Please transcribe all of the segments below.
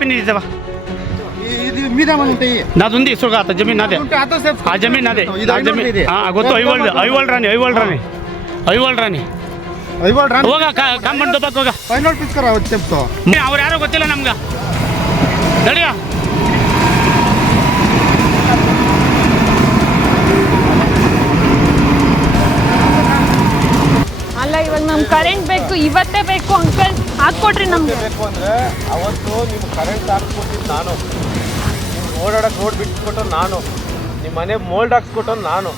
पण इथं नादुंदी सुगा आता जमीन नादे हा जमीन नादे जमीन हा ಗೊತ್ತು ಐವಲ್ ರಾಣಿ ಹೋಗ ಕಾಂಪೌಂಡ್ ದಬ್ಬಕ್ಕೆ ಹೋಗ ಫೈನಲ್ ಪೀಸ್ ಕರ ಚೆಪ್ತು ಅವ್ರು ಯಾರೋ ಗೊತ್ತಿಲ್ಲ ನಮ್ಗೆ ನಡಿಯ ಅಲ್ಲ ಇವಾಗ ನಮ್ಗೆ ಕರೆಂಟ್ ಬೇಕು ಇವತ್ತೇ ಬೇಕು ಅಂಕಲ್ ಹಾಕ್ಕೊಡ್ರಿ ನಮ್ಗೆ ಬೇಕು ಅಂದರೆ ಅವತ್ತು ನಿಮ್ಗೆ ಕರೆಂಟ್ ಹಾಕ್ಕೊಟ್ಟಿದ್ದು ನಾನು ನಿಮ್ಗೆ ಓಡಾಡಕ್ಕೆ ರೋಡ್ ಬಿಟ್ಕೊಟ್ಟು ನಾನು ನಿಮ್ಮ ಮನೆ ಮೋಲ್ಡ್ ಹಾಕ್ಸ್ಕೊಟ್ಟು ನಾನು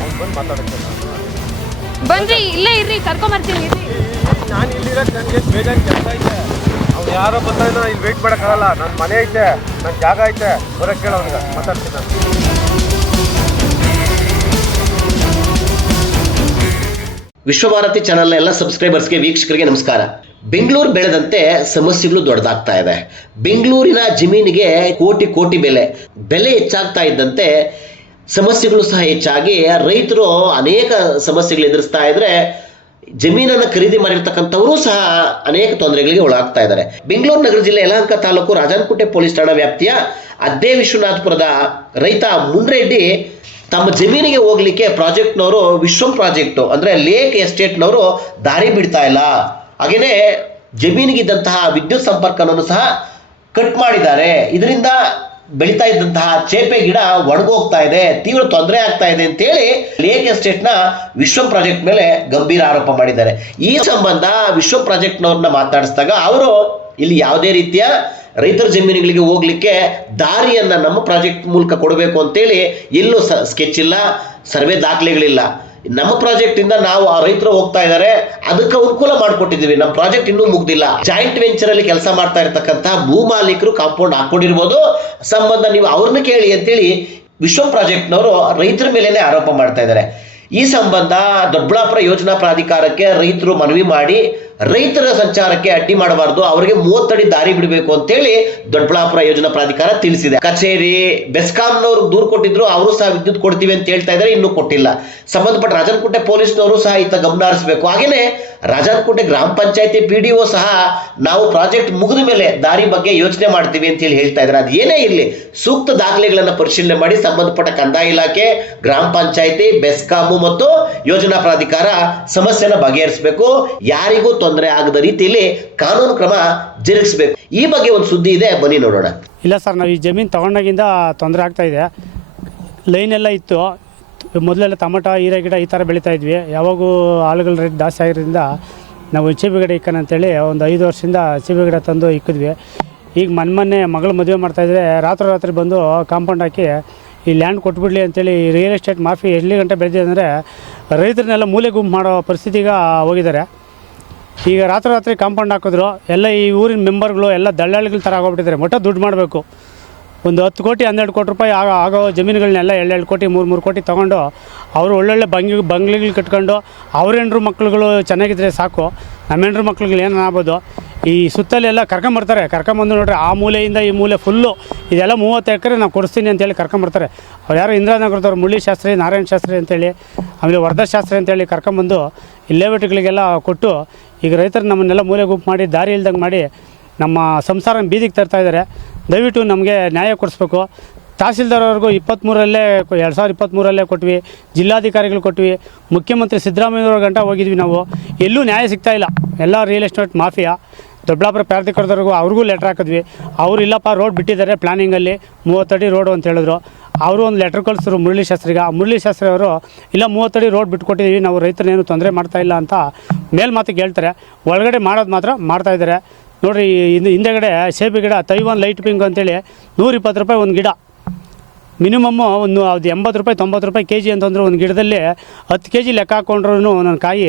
ಅವ್ನು ಬಂದು ಮಾತಾಡಕ್ಕೆ ಬನ್ರಿ ಇಲ್ಲೇ ಇರ್ರಿ ಕರ್ಕೊಂಬರ್ತೀನಿ ಇರ್ರಿ ನಾನು ಇಲ್ಲಿರೋದು ನನಗೆ ಬೇಜಾರು ಕೆಲಸ ಐತೆ ಅವ್ನು ಯಾರೋ ಬರ್ತಾ ಇದ್ದ ಇಲ್ಲಿ ವೆಯ್ಟ್ ಮಾಡೋಕ್ಕಾಗಲ್ಲ ನನ್ನ ಮನೆ ಐತೆ ನನ್ನ ಜಾಗ ಐತೆ ಬರೋಕ್ಕೆ ಕೇಳ ಅವ್ನಿಗೆ ಮಾತಾಡ್ತೀನಿ ನಾನು ವಿಶ್ವಭಾರತಿ ಚಾನಲ್ನ ಎಲ್ಲ ಸಬ್ಸ್ಕ್ರೈಬರ್ಸ್ಗೆ ವೀಕ್ಷಕರಿಗೆ ನಮಸ್ಕಾರ. ಬೆಂಗಳೂರು ಬೆಳೆದಂತೆ ಸಮಸ್ಯೆಗಳು ದೊಡ್ಡದಾಗ್ತಾ ಇದೆ. ಬೆಂಗಳೂರಿನ ಜಮೀನಿಗೆ ಕೋಟಿ ಬೆಲೆ ಹೆಚ್ಚಾಗ್ತಾ ಇದ್ದಂತೆ ಸಮಸ್ಯೆಗಳು ಸಹ ಹೆಚ್ಚಾಗಿ ರೈತರು ಅನೇಕ ಸಮಸ್ಯೆಗಳು ಎದುರಿಸ್ತಾ ಇದ್ರೆ ಜಮೀನನ್ನು ಖರೀದಿ ಮಾಡಿರ್ತಕ್ಕಂಥವರು ಸಹ ಅನೇಕ ತೊಂದರೆಗಳಿಗೆ ಒಳಗಾಗ್ತಾ ಇದ್ದಾರೆ. ಬೆಂಗಳೂರು ನಗರ ಜಿಲ್ಲೆ ಯಲಹಂಕ ತಾಲೂಕು ರಾಜನಕೋಟೆ ಪೊಲೀಸ್ ಠಾಣಾ ವ್ಯಾಪ್ತಿಯ ಅದ್ದೇ ವಿಶ್ವನಾಥಪುರದ ರೈತ ಮುನ್ರೆಡ್ಡಿ ತಮ್ಮ ಜಮೀನಿಗೆ ಹೋಗ್ಲಿಕ್ಕೆ ಪ್ರಾಜೆಕ್ಟ್ನವರು ವಿಶ್ವಂ ಪ್ರಾಜೆಕ್ಟು ಅಂದರೆ ಲೇಕ್ ಎಸ್ಟೇಟ್ನವರು ದಾರಿ ಬಿಡ್ತಾ ಇಲ್ಲ. ಹಾಗೆಯೇ ಜಮೀನಿಗಿದ್ದಂತಹ ವಿದ್ಯುತ್ ಸಂಪರ್ಕವನ್ನು ಸಹ ಕಟ್ ಮಾಡಿದ್ದಾರೆ. ಇದರಿಂದ ಬೆಳೀತಾ ಇದ್ದಂತಹ ಚೇಪೆ ಗಿಡ ಒಣಗೋಗ್ತಾ ಇದೆ, ತೀವ್ರ ತೊಂದರೆ ಆಗ್ತಾ ಇದೆ ಅಂತೇಳಿ ಲೇಕ್ ಎಸ್ಟೇಟ್ನ ವಿಶ್ವಂ ಪ್ರಾಜೆಕ್ಟ್ ಮೇಲೆ ಗಂಭೀರ ಆರೋಪ ಮಾಡಿದ್ದಾರೆ. ಈ ಸಂಬಂಧ ವಿಶ್ವಂ ಪ್ರಾಜೆಕ್ಟ್ನವ್ರನ್ನ ಮಾತಾಡಿಸಿದಾಗ ಅವರು ಇಲ್ಲಿ ಯಾವುದೇ ರೀತಿಯ ರೈತರ ಜಮೀನುಗಳಿಗೆ ಹೋಗ್ಲಿಕ್ಕೆ ದಾರಿಯನ್ನ ನಮ್ಮ ಪ್ರಾಜೆಕ್ಟ್ ಮೂಲಕ ಕೊಡಬೇಕು ಅಂತೇಳಿ ಎಲ್ಲೂ ಸ್ಕೆಚ್ ಇಲ್ಲ, ಸರ್ವೆ ದಾಖಲೆಗಳಿಲ್ಲ. ನಮ್ಮ ಪ್ರಾಜೆಕ್ಟ್ ಇಂದ ನಾವು ಆ ರೈತರು ಹೋಗ್ತಾ ಇದ್ದಾರೆ, ಅದಕ್ಕೆ ಅನುಕೂಲ ಮಾಡಿಕೊಟ್ಟಿದ್ದೀವಿ. ನಮ್ಮ ಪ್ರಾಜೆಕ್ಟ್ ಇನ್ನೂ ಮುಗ್ದಿಲ್ಲ. ಜಾಯಿಂಟ್ ವೆಂಚರ್ ಅಲ್ಲಿ ಕೆಲಸ ಮಾಡ್ತಾ ಇರತಕ್ಕಂತಹ ಭೂ ಮಾಲೀಕರು ಕಾಂಪೌಂಡ್ ಹಾಕೊಂಡಿರ್ಬೋದು, ಸಂಬಂಧ ನೀವು ಅವ್ರನ್ನ ಕೇಳಿ ಅಂತೇಳಿ ವಿಶ್ವಂ ಪ್ರಾಜೆಕ್ಟ್ನವರು ರೈತರ ಮೇಲೇನೆ ಆರೋಪ ಮಾಡ್ತಾ ಇದ್ದಾರೆ. ಈ ಸಂಬಂಧ ದೊಡ್ಡಬಳ್ಳಾಪುರ ಯೋಜನಾ ಪ್ರಾಧಿಕಾರಕ್ಕೆ ರೈತರು ಮನವಿ ಮಾಡಿ ರೈತರ ಸಂಚಾರಕ್ಕೆ ಅಡ್ಡಿ ಮಾಡಬಾರ್ದು, ಅವರಿಗೆ 30 ಅಡಿ ದಾರಿ ಬಿಡಬೇಕು ಅಂತೇಳಿ ದೊಡ್ಡಬಳ್ಳಾಪುರ ಯೋಜನಾ ಪ್ರಾಧಿಕಾರ ತಿಳಿಸಿದೆ. ಕಚೇರಿ ಬೆಸ್ಕಾಂನವರು ದೂರು ಕೊಟ್ಟಿದ್ರು, ಅವರು ಸಹ ವಿದ್ಯುತ್ ಕೊಡ್ತೀವಿ ಅಂತ ಹೇಳ್ತಾ ಇದ್ದಾರೆ, ಇನ್ನೂ ಕೊಟ್ಟಿಲ್ಲ. ಸಂಬಂಧಪಟ್ಟ ರಾಜನಕೋಟೆ ಪೊಲೀಸ್ನವರು ಸಹ ಈತ ಗಮನ ಹರಿಸಬೇಕು. ಹಾಗೇನೆ ರಾಜನಕೋಟೆ ಗ್ರಾಮ ಪಂಚಾಯತಿ PDO ಸಹ ನಾವು ಪ್ರಾಜೆಕ್ಟ್ ಮುಗಿದ ಮೇಲೆ ದಾರಿ ಬಗ್ಗೆ ಯೋಚನೆ ಮಾಡ್ತೀವಿ ಅಂತ ಹೇಳಿ ಹೇಳ್ತಾ ಇದ್ದಾರೆ. ಅದು ಏನೇ ಇರಲಿ, ಸೂಕ್ತ ದಾಖಲೆಗಳನ್ನು ಪರಿಶೀಲನೆ ಮಾಡಿ ಸಂಬಂಧಪಟ್ಟ ಕಂದಾಯ ಇಲಾಖೆ, ಗ್ರಾಮ ಪಂಚಾಯತಿ, ಬೆಸ್ಕಾಂ ಮತ್ತು ಯೋಜನಾ ಪ್ರಾಧಿಕಾರ ಸಮಸ್ಯೆನ ಬಗೆಹರಿಸಬೇಕು. ಯಾರಿಗೂ ತೊಂದರೆ ಆಗದ ರೀತಿಯಲ್ಲಿ ಕಾನೂನು ಕ್ರಮ ಜರುಗಿಸಬೇಕು. ಈ ಬಗ್ಗೆ ಒಂದು ಸುದ್ದಿ ಇದೆ, ಬನ್ನಿ ನೋಡೋಣ. ಇಲ್ಲ ಸರ್, ನಾವು ಈ ಜಮೀನು ತಗೊಂಡಾಗಿಂದ ತೊಂದರೆ ಆಗ್ತಾ ಇದೆ. ಲೈನ್ ಎಲ್ಲ ಇತ್ತು, ಮೊದಲೆಲ್ಲ ಟೊಮಟೊ, ಹೀರೆ ಗಿಡ ಈ ಥರ ಬೆಳೀತಾ ಇದ್ವಿ. ಯಾವಾಗೂ ಆಳುಗಳ ರೇಟ್ ಜಾಸ್ತಿ ಆಗಿರೋದ್ರಿಂದ ನಾವು ಚೀಬೆ ಗಿಡ ಇಕ್ಕೋಣ ಅಂತೇಳಿ ಒಂದು 5 ವರ್ಷದಿಂದ ಚೀಬೆ ಗಿಡ ತಂದು ಇಕ್ಕಿದ್ವಿ. ಈಗ ಮೊನ್ನೆ ಮಗಳು ಮದುವೆ ಮಾಡ್ತಾಯಿದ್ರೆ ರಾತ್ರಿ ಬಂದು ಕಾಂಪೌಂಡ್ ಹಾಕಿ ಈ ಲ್ಯಾಂಡ್ ಕೊಟ್ಬಿಡ್ಲಿ ಅಂತೇಳಿ ರಿಯಲ್ ಎಸ್ಟೇಟ್ ಮಾಫಿ ಎಲ್ಲಿ ಗಂಟೆ ಬೆಳೆದಿದೆ ಅಂದರೆ ರೈತರನ್ನೆಲ್ಲ ಮೂಲೆ ಗುಂಪು ಮಾಡೋ ಪರಿಸ್ಥಿತಿಗೆ ಹೋಗಿದ್ದಾರೆ. ಈಗ ರಾತ್ರಿ ಕಾಂಪೌಂಡ್ ಹಾಕಿದ್ರು. ಎಲ್ಲ ಈ ಊರಿನ ಮೆಂಬರ್ಗಳು ಎಲ್ಲ ದಳ್ಳಾಳಿಗಳ ಥರ ಆಗೋಗ್ಬಿಟ್ಟಿದ್ದಾರೆ. ಮೊಟ್ಟ ದುಡ್ಡು ಮಾಡಬೇಕು. ಒಂದು 10 ಕೋಟಿ 12 ಕೋಟಿ ರೂಪಾಯಿ ಆಗೋ ಜಮೀನುಗಳನ್ನೆಲ್ಲ 2 ಕೋಟಿ 3 ಕೋಟಿ ತೊಗೊಂಡು ಅವರು ಒಳ್ಳೊಳ್ಳೆ ಬಂಗ್ಲೆಗಳು ಕಟ್ಕೊಂಡು ಅವ್ರ ಹೆಂಡ್ರು ಮಕ್ಳುಗಳು ಚೆನ್ನಾಗಿದ್ರೆ ಸಾಕು. ನಮ್ಮ ಹೆಂಡ್ರು ಮಕ್ಳುಗಳು ಏನು ಆಗ್ಬೋದು. ಈ ಸುತ್ತಲೆಲ್ಲ ಕರ್ಕೊಂಬಂದು ನೋಡ್ರಿ, ಆ ಮೂಲೆಯಿಂದ ಈ ಮೂಲೆ ಫುಲ್ಲು ಇದೆಲ್ಲ 30 ಎಕರೆ ನಾವು ಕೊಡಿಸ್ತೀನಿ ಅಂತೇಳಿ ಕರ್ಕೊಂಬರ್ತಾರೆ. ಅವ್ರು ಯಾರು ಇಂದಿರಾನಗರದವ್ರು, ಮುಳ್ಳಿ ಶಾಸ್ತ್ರಿ, ನಾರಾಯಣ ಶಾಸ್ತ್ರಿ ಅಂತೇಳಿ, ಆಮೇಲೆ ವರದಾ ಶಾಸ್ತ್ರಿ ಅಂತೇಳಿ ಕರ್ಕೊಂಬಂದು ಇಲ್ಲೇವಟಿಗಳಿಗೆಲ್ಲ ಕೊಟ್ಟು ಈಗ ರೈತರು ನಮ್ಮನ್ನೆಲ್ಲ ಮೂಲೆ ಗುಂಪು ಮಾಡಿ ದಾರಿ ಇಲ್ದಂಗೆ ಮಾಡಿ ನಮ್ಮ ಸಂಸಾರ ಬೀದಿಗೆ ತರ್ತಾ ಇದ್ದಾರೆ. ದಯವಿಟ್ಟು ನಮಗೆ ನ್ಯಾಯ ಕೊಡಿಸ್ಬೇಕು. ತಹಸೀಲ್ದಾರ್ವರೆಗೂ 2023 ಕೊಟ್ವಿ, ಜಿಲ್ಲಾಧಿಕಾರಿಗಳು ಕೊಟ್ವಿ, ಮುಖ್ಯಮಂತ್ರಿ ಸಿದ್ದರಾಮಯ್ಯವ್ರ ಗಂಟ ಹೋಗಿದ್ವಿ. ನಾವು ಎಲ್ಲೂ ನ್ಯಾಯ ಸಿಗ್ತಾ ಇಲ್ಲ. ಎಲ್ಲ ರಿಯಲ್ ಎಸ್ಟೇಟ್ ಮಾಫಿಯಾ. ದೊಡ್ಡಬಳ್ಳಾಪುರ ಪ್ರಾಧಿಕಾರದವರೆಗೂ ಅವ್ರಿಗೂ ಲೆಟ್ರ್ ಹಾಕಿದ್ವಿ. ಅವರು ಇಲ್ಲಪ್ಪ ರೋಡ್ ಬಿಟ್ಟಿದ್ದಾರೆ ಪ್ಲಾನಿಂಗಲ್ಲಿ 30 ಅಡಿ ರೋಡು ಅಂತ ಹೇಳಿದ್ರು. ಅವರು ಒಂದು ಲೆಟ್ರ್ ಕಳಿಸಿದ್ರು ಮುರಳಿ ಶಾಸ್ತ್ರಿಗೆ. ಆ ಮುರಳಿ ಶಾಸ್ತ್ರಿ ಅವರು ಇಲ್ಲ 30 ಅಡಿ ರೋಡ್ ಬಿಟ್ಕೊಟ್ಟಿದ್ದೀವಿ, ನಾವು ರೈತರನ್ನೇನು ತೊಂದರೆ ಮಾಡ್ತಾ ಇಲ್ಲ ಅಂತ ಮೇಲ್ಮಾತಿಗೆ ಹೇಳ್ತಾರೆ. ಒಳಗಡೆ ಮಾಡೋದು ಮಾತ್ರ ಮಾಡ್ತಾಯಿದ್ದಾರೆ. ನೋಡಿರಿ, ಹಿಂದೆಗಡೆ ಸೇಬಿ ಗಿಡ ತೈವಾನ್ ಲೈಟ್ ಪಿಂಕ್ ಅಂತೇಳಿ 120 ರೂಪಾಯಿ ಒಂದು ಗಿಡ. ಮಿನಿಮಮ್ಮು ಒಂದು ಅದು 80 ರೂಪಾಯಿ 90 ರೂಪಾಯಿ KG ಅಂತಂದ್ರೆ ಒಂದು ಗಿಡದಲ್ಲಿ 10 KG ಲೆಕ್ಕ ಹಾಕ್ಕೊಂಡ್ರೂ ನನ್ನ ಕಾಯಿ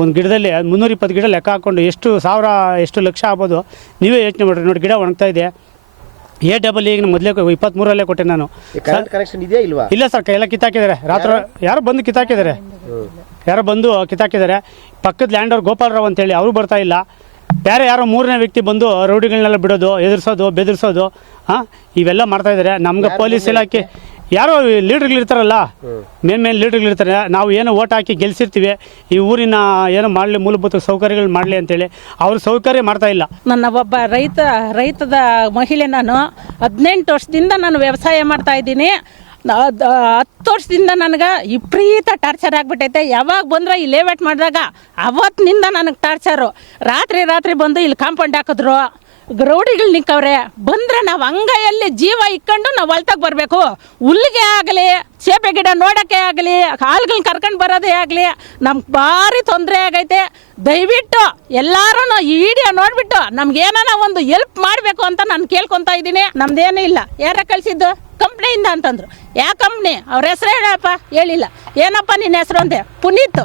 ಒಂದು ಗಿಡದಲ್ಲಿ 320 ಗಿಡ ಲೆಕ್ಕ ಹಾಕ್ಕೊಂಡು ಎಷ್ಟು ಲಕ್ಷ ಆಗ್ಬೋದು ನೀವೇ ಯೋಚನೆ ಮಾಡಿರಿ. ನೋಡಿ, ಗಿಡ ಒಣಗ್ತಾ ಇದೆ. AEE ಈಗ ಮೊದಲೇ 23ರಲ್ಲೇ ಕೊಟ್ಟೆ ನಾನು. ಕನೆಕ್ಷನ್ ಇದೆಯಾ ಇಲ್ವಾ? ಇಲ್ಲ ಸರ್, ಎಲ್ಲ ಕಿತ್ತಾಕಿದ್ದಾರೆ. ರಾತ್ರಿ ಯಾರೋ ಬಂದು ಕಿತ್ತಾಕಿದ್ದಾರೆ. ಪಕ್ಕದ ಲ್ಯಾಂಡವ್ರು ಗೋಪಾಲರಾವ್ ಅಂತೇಳಿ ಅವರು ಬರ್ತಾ ಇಲ್ಲ. ಯಾರೋ 3ನೇ ವ್ಯಕ್ತಿ ಬಂದು ರೌಡಿಗಳನ್ನೆಲ್ಲ ಬಿಡೋದು, ಎದುರಿಸೋದು, ಬೆದರಿಸೋದು, ಇವೆಲ್ಲ ಮಾಡ್ತಾಯಿದ್ದಾರೆ. ನಮ್ಗೆ ಪೊಲೀಸ್ ಇಲಾಖೆ ಯಾರೋ ಲೀಡ್ರ್ಗಳಿರ್ತಾರಲ್ಲ ಮೇನ್ ಲೀಡ್ರ್ಗಳಿರ್ತಾರೆ, ನಾವು ಏನೋ ಓಟ್ ಹಾಕಿ ಗೆಲ್ಸಿರ್ತೀವಿ, ಈ ಊರಿನ ಏನೋ ಮಾಡಲಿ ಮೂಲಭೂತ ಸೌಕರ್ಯಗಳು ಮಾಡಲಿ ಅಂತೇಳಿ ಅವ್ರ ಸೌಕರ್ಯ ಮಾಡ್ತಾ ಇಲ್ಲ. ನನ್ನ ಒಬ್ಬ ರೈತದ ಮಹಿಳೆ. ನಾನು 18 ವರ್ಷದಿಂದ ನಾನು ವ್ಯವಸಾಯ ಮಾಡ್ತಾ ಇದ್ದೀನಿ. 10 ವರ್ಷದಿಂದ ನನಗೆ ವಿಪರೀತ ಟಾರ್ಚರ್ ಆಗಿಬಿಟ್ಟೈತೆ. ಯಾವಾಗ ಬಂದ್ರೆ ಇಲ್ಲಿ ಲೇಔಟ್ ಮಾಡಿದಾಗ ಅವತ್ತಿನಿಂದ ನನಗೆ ಟಾರ್ಚರು. ರಾತ್ರಿ ಬಂದು ಇಲ್ಲಿ ಕಾಂಪೌಂಡ್ ಹಾಕಿದ್ರು, ರೌಡಿಗಳು ನಿಕ್ಕವ್ರೆ. ಬಂದರೆ ನಾವು ಅಂಗೈಯಲ್ಲಿ ಜೀವ ಇಕ್ಕೊಂಡು ನಾವು ಹೊಲ್ತಾಗ ಬರಬೇಕು. ಹುಲ್ಲಿಗೆ ಆಗಲಿ, ಸೇಪೆ ಗಿಡ ನೋಡೋಕ್ಕೆ ಆಗಲಿ, ಹಾಳುಗಳನ್ನ ಕರ್ಕೊಂಡು ಬರೋದೇ ಆಗಲಿ, ನಮ್ಗೆ ಭಾರಿ ತೊಂದರೆ ಆಗೈತೆ. ದಯವಿಟ್ಟು ಎಲ್ಲರೂ ಈ ವಿಡಿಯೋ ನೋಡಿಬಿಟ್ಟು ನಮ್ಗೇನಾನ ಒಂದು ಹೆಲ್ಪ್ ಮಾಡಬೇಕು ಅಂತ ನಾನು ಕೇಳ್ಕೊತಾ ಇದ್ದೀನಿ. ನಮ್ದೇನೂ ಇಲ್ಲ. ಯಾರ ಕಳಿಸಿದ್ದು? ಕಂಪ್ನಿಯಿಂದ ಅಂತಂದ್ರು. ಯಾವ ಕಂಪ್ನಿ? ಅವ್ರ ಹೆಸರು ಹೇಳಪ್ಪ. ಹೇಳಿಲ್ಲ. ಏನಪ್ಪ ನಿನ್ನ ಹೆಸರು ಅಂದೆ. ಪುನೀತ್.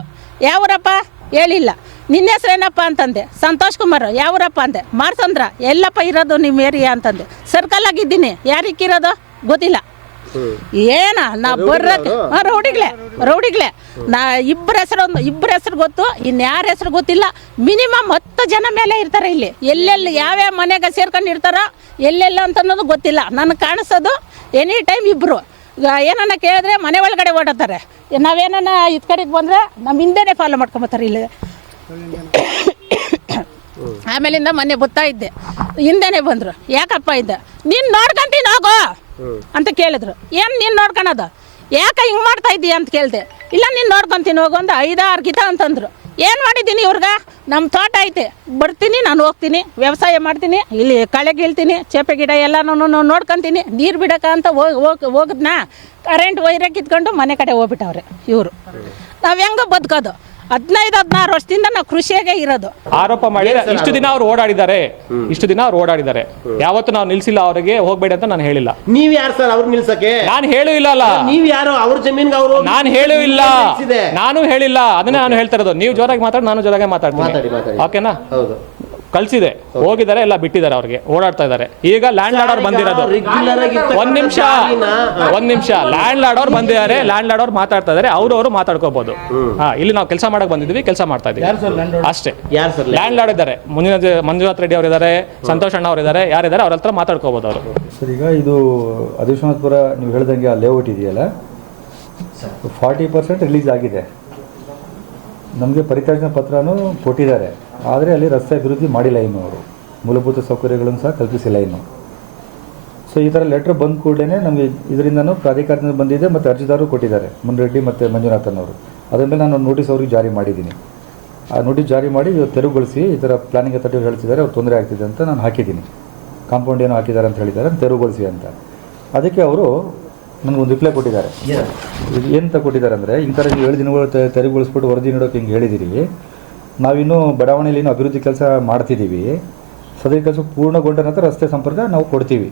ಯಾವೂರಪ್ಪ? ಹೇಳಿಲ್ಲ. ನಿನ್ನ ಹೆಸರು ಏನಪ್ಪ ಅಂತಂದೆ. ಸಂತೋಷ್ ಕುಮಾರ್. ಯಾವೂರಪ್ಪ ಅಂದೆ. ಮಾರ್ಸಂದ್ರ. ಎಲ್ಲಪ್ಪ ಇರೋದು ನಿಮ್ಮ ಏರಿಯಾ ಅಂತಂದೆ. ಸರ್ಕಲ್ ಆಗಿದ್ದೀನಿ. ಯಾರಿಕ್ಕಿರೋದು ಗೊತ್ತಿಲ್ಲ. ಏನ ನಾ ಬರ್ರಕ್ಕೆ ರೌಡಿಗ್ಲೆ ನಾ ಇಬ್ಬರ ಹೆಸರು ಗೊತ್ತು, ಇನ್ಯಾರ ಹೆಸರು ಗೊತ್ತಿಲ್ಲ. ಮಿನಿಮಮ್ 10 ಜನ ಮೇಲೆ ಇರ್ತಾರೆ ಇಲ್ಲಿ. ಎಲ್ಲೆಲ್ಲಿ ಯಾವ್ಯಾವ ಮನೆಗೆ ಸೇರ್ಕೊಂಡು ಇರ್ತಾರೋ ಎಲ್ಲೆಲ್ಲ ಅಂತ ಅನ್ನೋದು ಗೊತ್ತಿಲ್ಲ. ನನಗೆ ಕಾಣಿಸೋದು ಎನಿ ಟೈಮ್ ಇಬ್ಬರು. ಏನನ್ನ ಕೇಳಿದ್ರೆ ಮನೆ ಒಳಗಡೆ ಓಡಾಡ್ತಾರೆ. ನಾವೇನ ಇದು ಕಡೆಗೆ ಬಂದರೆ ನಮ್ಮ ಹಿಂದೆನೇ ಫಾಲೋ ಮಾಡ್ಕೊಂಬತ್ತಾರೆ ಇಲ್ಲಿ. ಆಮೇಲಿಂದ ಮೊನ್ನೆ ಬರ್ತಾ ಇದ್ದೆ, ಹಿಂದೆನೇ ಬಂದರು. ಯಾಕಪ್ಪ ಇದ್ದ? ನೀನು ನೋಡ್ಕೊಂತೀನಿ ಹೋಗೋ ಅಂತ ಕೇಳಿದ್ರು. ಏನು ನೀನು ನೋಡ್ಕೊಳೋದು? ಯಾಕೆ ಹಿಂಗೆ ಮಾಡ್ತಾ ಇದ್ದೀಯ ಅಂತ ಕೇಳಿದೆ. ಇಲ್ಲ ನೀನು ನೋಡ್ಕೊತೀನಿ ಹೋಗು ಅಂತ 5-6 ಗೀತ ಅಂತಂದರು. ಏನು ಮಾಡಿದ್ದೀನಿ ಇವ್ರಿಗೆ? ನಮ್ಮ ತೋಟ ಐತೆ, ಬರ್ತೀನಿ, ನಾನು ಹೋಗ್ತೀನಿ, ವ್ಯವಸಾಯ ಮಾಡ್ತೀನಿ, ಇಲ್ಲಿ ಕಳೆ ಗೀಳ್ತೀನಿ, ಚೇಪೆ ಗಿಡ ಎಲ್ಲನೂ ನೋಡ್ಕೊತೀನಿ. ನೀರು ಬಿಡೋಕ ಅಂತ ಹೋಗಿದ್ನಾ ಕರೆಂಟ್ ವೈರೇ ಕಿತ್ಕೊಂಡು ಮನೆ ಕಡೆ ಹೋಗ್ಬಿಟ್ಟವ್ರೆ ಇವರು. ನಾವು ಹೆಂಗೆ ಬದುಕೋದು? 15-16 ವರ್ಷದಿಂದ ನಾವು ಕೃಷಿಯಾಗೆ ಇರೋದು. ಆರೋಪ ಮಾಡಿ ಇಷ್ಟು ದಿನ ಅವ್ರು ಓಡಾಡಿದ್ದಾರೆ. ಯಾವತ್ತು ನಾವು ನಿಲ್ಸಿಲ್ಲ ಅವರಿಗೆ ಹೋಗ್ಬೇಡಿ ಅಂತ ನಾನು ಹೇಳಿಲ್ಲ. ನೀವ್ ಯಾರು ಸರ್ ಅವ್ರು ನಿಲ್ಸಕ್ಕೆ? ನಾನು ಹೇಳೂ ಇಲ್ಲ. ನೀವ್ ಯಾರು? ಅವ್ರ ಜಮೀನ್ಗೆ ಅವರು ನಾನು ಹೇಳೂ ಇಲ್ಲ. ನಾನು ಹೇಳಿಲ್ಲ. ಅದನ್ನೇ ನಾನು ಹೇಳ್ತಾ ಇರೋದು. ನೀವು ಜೋರಾಗಿ ಮಾತಾಡಿ, ನಾನು ಜೋರಾಗಿ ಮಾತಾಡ್ತೀನಿ. ಓಕೆನಾ? ಹೌದು. ಕಳ್ಸಿದೆ, ಹೋಗಿದ್ದಾರೆ, ಎಲ್ಲ ಬಿಟ್ಟಿದ್ದಾರೆ, ಅವ್ರಿಗೆ ಓಡಾಡ್ತಾ ಇದ್ದಾರೆ. ಈಗ ಲ್ಯಾಂಡ್ ಲಾರ್ಡ್ ಅವ್ರು ಬಂದಿರೋದು. ಒಂದ್ ನಿಮಿಷ ಲ್ಯಾಂಡ್ ಲಾರ್ಡ್ ಅವ್ರು ಬಂದಿದ್ದಾರೆ. ಲ್ಯಾಂಡ್ ಲಾರ್ಡ್ ಅವ್ರು ಮಾತಾಡ್ತಾ ಇದಾರೆ. ಅವ್ರವ್ರು ಮಾತಾಡ್ಕೋಬಹುದು. ಇಲ್ಲಿ ನಾವು ಕೆಲಸ ಮಾಡಕ್ ಬಂದಿದ್ವಿ, ಕೆಲಸ ಮಾಡ್ತಾ ಇದೀವಿ ಅಷ್ಟೇ. ಲ್ಯಾಂಡ್ ಲಾರ್ಡ್ ಇದ್ದಾರೆ, ಮಂಜುನಾಥ್ ರೆಡ್ಡಿ ಅವ್ರು ಇದ್ದಾರೆ, ಸಂತೋಷ್ ಅಣ್ಣ ಅವ್ರು ಇದ್ದಾರೆ. ಯಾರಿದ್ದಾರೆ ಅವ್ರ ಹತ್ರ ಮಾತಾಡ್ಕೋಬಹುದು ಅವರು. ಸರ್, ಈಗ ಇದು ಅಧಿಶ್ವನಾಥ್ಪುರ ನೀವು ಹೇಳ್ದಂಗೆ ಆ ಲೇಔಟ್ ಇದೆಯಲ್ಲ, 40% ರಿಲೀಸ್ ಆಗಿದೆ. ನಮಗೆ ಪರಿತ್ಯಾಜ್ಯ ಪತ್ರನೂ ಕೊಟ್ಟಿದ್ದಾರೆ. ಆದರೆ ಅಲ್ಲಿ ರಸ್ತೆ ಅಭಿವೃದ್ಧಿ ಮಾಡಿಲ್ಲ ಇನ್ನು. ಅವರು ಮೂಲಭೂತ ಸೌಕರ್ಯಗಳನ್ನು ಸಹ ಕಲ್ಪಿಸಿಲ್ಲ ಇನ್ನು. ಸೊ ಈ ಥರ ಲೆಟ್ರ್ ಬಂದ ಕೂಡಲೇ ನಮಗೆ ಇದರಿಂದನೂ ಪ್ರಾಧಿಕಾರದಿಂದ ಬಂದಿದೆ ಮತ್ತು ಅರ್ಜಿದಾರರು ಕೊಟ್ಟಿದ್ದಾರೆ, ಮುನ್ರೆಡ್ಡಿ ಮತ್ತು ಮಂಜುನಾಥನ್ ಅವರು. ಅದರ ಮೇಲೆ ನಾನು ನೋಟಿಸ್ ಅವ್ರಿಗೆ ಜಾರಿ ಮಾಡಿದ್ದೀನಿ. ಆ ನೋಟಿಸ್ ಜಾರಿ ಮಾಡಿ ತೆರವುಗೊಳಿಸಿ ಈ ಥರ ಪ್ಲಾನಿಂಗ್ ಅಥಾರಿಟಿ ಹೇಳ್ತಿದ್ದಾರೆ, ಅವ್ರು ತೊಂದರೆ ಆಗ್ತಿದೆ ಅಂತ ನಾನು ಹಾಕಿದ್ದೀನಿ. ಕಾಂಪೌಂಡ್ ಏನೋ ಹಾಕಿದ್ದಾರೆ ಅಂತ ಹೇಳಿದ್ದಾರೆ, ತೆರವುಗೊಳಿಸಿ ಅಂತ. ಅದಕ್ಕೆ ಅವರು ನನಗೊಂದು ರಿಪ್ಲೈ ಕೊಟ್ಟಿದ್ದಾರೆ. ಏನಂತ ಕೊಟ್ಟಿದ್ದಾರೆ ಅಂದರೆ, ಈ ಥರ ನೀವು 7 ದಿನಗಳು ತೆರವುಗೊಳಿಸ್ಬಿಟ್ಟು ವರದಿ ನೀಡೋಕೆ ಹಿಂಗೆ ಹೇಳಿದ್ದೀರಿ. ನಾವಿನ್ನೂ ಬಡಾವಣೆಯಲ್ಲಿ ಇನ್ನೂ ಅಭಿವೃದ್ಧಿ ಕೆಲಸ ಮಾಡ್ತಿದ್ದೀವಿ. ಸದರಿ ಕೆಲಸ ಪೂರ್ಣಗೊಂಡ ನಂತರ ರಸ್ತೆ ಸಂಪರ್ಕ ನಾವು ಕೊಡ್ತೀವಿ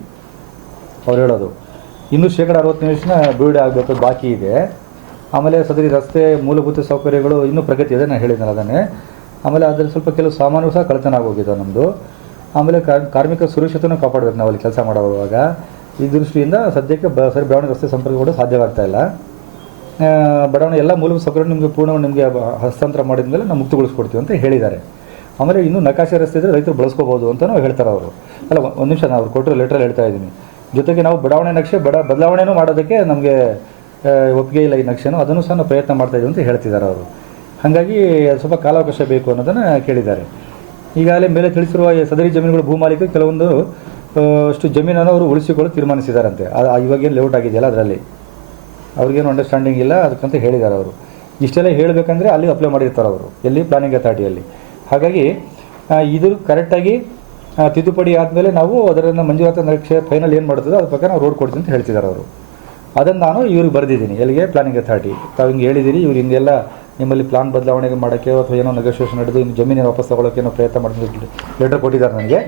ಅವ್ರು ಹೇಳೋದು. ಇನ್ನೂ 60% ಬಿಡುಗಡೆ ಆಗಬೇಕು, ಬಾಕಿ ಇದೆ. ಆಮೇಲೆ ಸದರಿ ರಸ್ತೆ ಮೂಲಭೂತ ಸೌಕರ್ಯಗಳು ಇನ್ನೂ ಪ್ರಗತಿ ಇದೆ, ನಾನು ಹೇಳಿದ್ದೇನೆ ಅದನ್ನೇ. ಆಮೇಲೆ ಅದರಲ್ಲಿ ಸ್ವಲ್ಪ ಕೆಲವು ಸಾಮಾನು ಸಹ ಕಳ್ತನ ಆಗೋಗಿದೆ ನಮ್ಮದು. ಆಮೇಲೆ ಕಾರ್ಮಿಕ ಸುರಕ್ಷತೆಯನ್ನು ಕಾಪಾಡಬೇಕು ನಾವು ಅಲ್ಲಿ ಕೆಲಸ ಮಾಡುವಾಗ. ಈ ದೃಷ್ಟಿಯಿಂದ ಸದ್ಯಕ್ಕೆ ಸರಿ ಬಡಾವಣೆ ರಸ್ತೆ ಸಂಪರ್ಕ ಕೂಡ ಸಾಧ್ಯವಾಗ್ತಾ ಇಲ್ಲ. ಬಡಾವಣೆ ಎಲ್ಲ ಮೂಲಭೂತ ಸೌಕರ್ಯ ನಿಮಗೆ ಪೂರ್ಣವಾಗಿ ನಿಮಗೆ ಹಸ್ತಾಂತರ ಮಾಡಿದ ಮೇಲೆ ನಾವು ಮುಕ್ತಗೊಳಿಸ್ಕೊಡ್ತೀವಿ ಅಂತ ಹೇಳಿದ್ದಾರೆ. ಆಮೇಲೆ ಇನ್ನೂ ನಕಾಶೆ ರಸ್ತೆ ಇದ್ದರೆ ರೈತರು ಬಳಸ್ಕೋಬೋದು ಅಂತ ಹೇಳ್ತಾರೆ ಅವರು. ಅಲ್ಲ, ಒಂದು ನಿಮಿಷ, ನಾನು ಅವ್ರು ಕೊಟ್ಟಿರೋ ಲೆಟ್ರಲ್ಲಿ ಹೇಳ್ತಾ ಇದ್ದೀನಿ. ಜೊತೆಗೆ ನಾವು ಬಡಾವಣೆ ನಕ್ಷೆ ಬದಲಾವಣೆನೂ ಮಾಡೋದಕ್ಕೆ ನಮಗೆ ಒಪ್ಪಿಗೆ ಇಲ್ಲ ಈ ನಕ್ಷೆನೂ, ಅದನ್ನು ಸಹ ನಾವು ಪ್ರಯತ್ನ ಮಾಡ್ತಾಯಿದ್ದೀವಿ ಅಂತ ಹೇಳ್ತಿದ್ದಾರೆ ಅವರು. ಹಾಗಾಗಿ ಸ್ವಲ್ಪ ಕಾಲಾವಕಾಶ ಬೇಕು ಅನ್ನೋದನ್ನು ಕೇಳಿದ್ದಾರೆ. ಈಗಾಗಲೇ ಮೇಲೆ ತಿಳಿಸಿರುವ ಸದರಿ ಜಮೀನುಗಳು ಭೂಮಾಲೀಕರು ಕೆಲವೊಂದು ಅಷ್ಟು ಜಮೀನನ್ನು ಅವರು ಉಳಿಸಿಕೊಳ್ಳಲು ತೀರ್ಮಾನಿಸಿದಾರಂತೆ. ಇವಾಗೇನು ಲೇಔಟ್ ಆಗಿದೆಯಲ್ಲ ಅದರಲ್ಲಿ ಅವ್ರಿಗೇನು ಅಂಡರ್ಸ್ಟ್ಯಾಂಡಿಂಗ್ ಇಲ್ಲ ಅದಕ್ಕಂತ ಹೇಳಿದ್ದಾರೆ ಅವರು. ಇಷ್ಟೆಲ್ಲ ಹೇಳಬೇಕಂದ್ರೆ ಅಲ್ಲಿ ಅಪ್ಲೈ ಮಾಡಿರ್ತಾರೆ ಅವರು, ಎಲ್ಲಿ ಪ್ಲಾನಿಂಗ್ ಅಥಾರಿಟಿಯಲ್ಲಿ. ಹಾಗಾಗಿ ಇದು ಕರೆಕ್ಟಾಗಿ ತಿದ್ದುಪಡಿ ಆದಮೇಲೆ ನಾವು ಅದನ್ನು ಮಂಜೂರಾತಿ ನಕ್ಷೆ ಫೈನಲ್ ಏನು ಮಾಡ್ತದೋ ಅದ್ರ ಪ್ರಕಾರ ನಾವು ರೋಡ್ ಕೊಡ್ತೀವಿ ಅಂತ ಹೇಳ್ತಿದ್ದಾರೆ ಅವರು. ಅದನ್ನು ನಾನು ಇವ್ರಿಗೆ ಬರೆದಿದ್ದೀನಿ, ಎಲ್ಲಿಗೆ ಪ್ಲಾನಿಂಗ್ ಅಥಾರಿಟಿ. ತಾವು ಹಿಂಗೆ ಹೇಳಿದ್ದೀರಿ, ಇವ್ರು ಹಿಂಗೆಲ್ಲ ನಿಮ್ಮಲ್ಲಿ ಪ್ಲಾನ್ ಬದಲಾವಣೆಗೆ ಮಾಡೋಕ್ಕೆ ಅಥವಾ ಏನೋ ನೆಗೋಷಿಯೇಷನ್ ನಡೆದು ಇನ್ನು ಜಮೀನಿನ ವಾಪಸ್ ತಗೊಳ್ಳೋಕೆ ಏನೋ ಪ್ರಯತ್ನ ಮಾಡ್ತಿದ್ದು ಲೆಟರ್ ಕೊಟ್ಟಿದ್ದಾರೆ ನನಗೆ.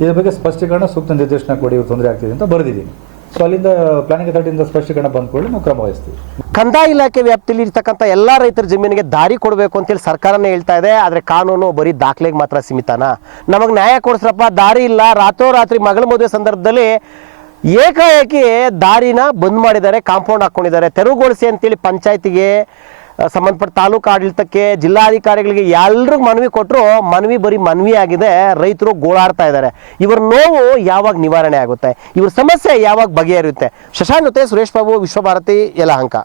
ಇದ್ರ ಬಗ್ಗೆ ಸ್ಪಷ್ಟೀಕರಣ, ಸೂಕ್ತ ನಿರ್ದೇಶನ ಕೊಡಿ, ಇವ್ರು ತೊಂದರೆ ಆಗ್ತಿದೆ ಅಂತ ಬರೆದಿದ್ದೀನಿ. ಸೊ ಅಲ್ಲಿಂದ ಪ್ಲಾನಿಂಗ್ ಅಥಾರಿಟಿಯಿಂದ ಸ್ಪಷ್ಟೀಕರಣ ಬಂದ್ಕೊಳ್ಳಿ ನಾವು ಕ್ರಮ ವಹಿಸ್ತೀವಿ. ಕಂದಾಯ ಇಲಾಖೆ ವ್ಯಾಪ್ತಿಯಲ್ಲಿ ಇರ್ತಕ್ಕಂಥ ಎಲ್ಲ ರೈತರ ಜಮೀನಿಗೆ ದಾರಿ ಕೊಡಬೇಕು ಅಂತೇಳಿ ಸರ್ಕಾರನೇ ಹೇಳ್ತಾ ಇದೆ. ಆದರೆ ಕಾನೂನು ಬರೀ ದಾಖಲೆಗೆ ಮಾತ್ರ ಸೀಮಿತನ. ನಮಗೆ ನ್ಯಾಯ ಕೊಡಿಸ್ರಪ್ಪ, ದಾರಿ ಇಲ್ಲ. ರಾತ್ರೋರಾತ್ರಿ ಮಗಳ ಮದುವೆ ಸಂದರ್ಭದಲ್ಲಿ ಏಕಾಏಕಿ ದಾರಿನ ಬಂದ್ ಮಾಡಿದ್ದಾರೆ, ಕಾಂಪೌಂಡ್ ಹಾಕ್ಕೊಂಡಿದ್ದಾರೆ. ತೆರವುಗೊಳಿಸಿ ಅಂತೇಳಿ ಪಂಚಾಯತಿಗೆ ಸಂಬಂಧಪಟ್ಟ ತಾಲೂಕು ಆಡಳಿತಕ್ಕೆ, ಜಿಲ್ಲಾಧಿಕಾರಿಗಳಿಗೆ ಎಲ್ರಿಗೂ ಮನವಿ ಕೊಟ್ಟರು ಮನವಿ ಬರೀ ಮನವಿ ಆಗಿದೆ. ರೈತರು ಗೋಳಾಡ್ತಾ ಇದ್ದಾರೆ. ಇವರ ನೋವು ಯಾವಾಗ ನಿವಾರಣೆ ಆಗುತ್ತೆ, ಇವ್ರ ಸಮಸ್ಯೆ ಯಾವಾಗ ಬಗೆಹರಿಯುತ್ತೆ? ಶಶಾಂಕ್ ಜೊತೆ ಸುರೇಶ್ ಬಾಬು, ವಿಶ್ವಭಾರತಿ, ಯಲಹಂಕ.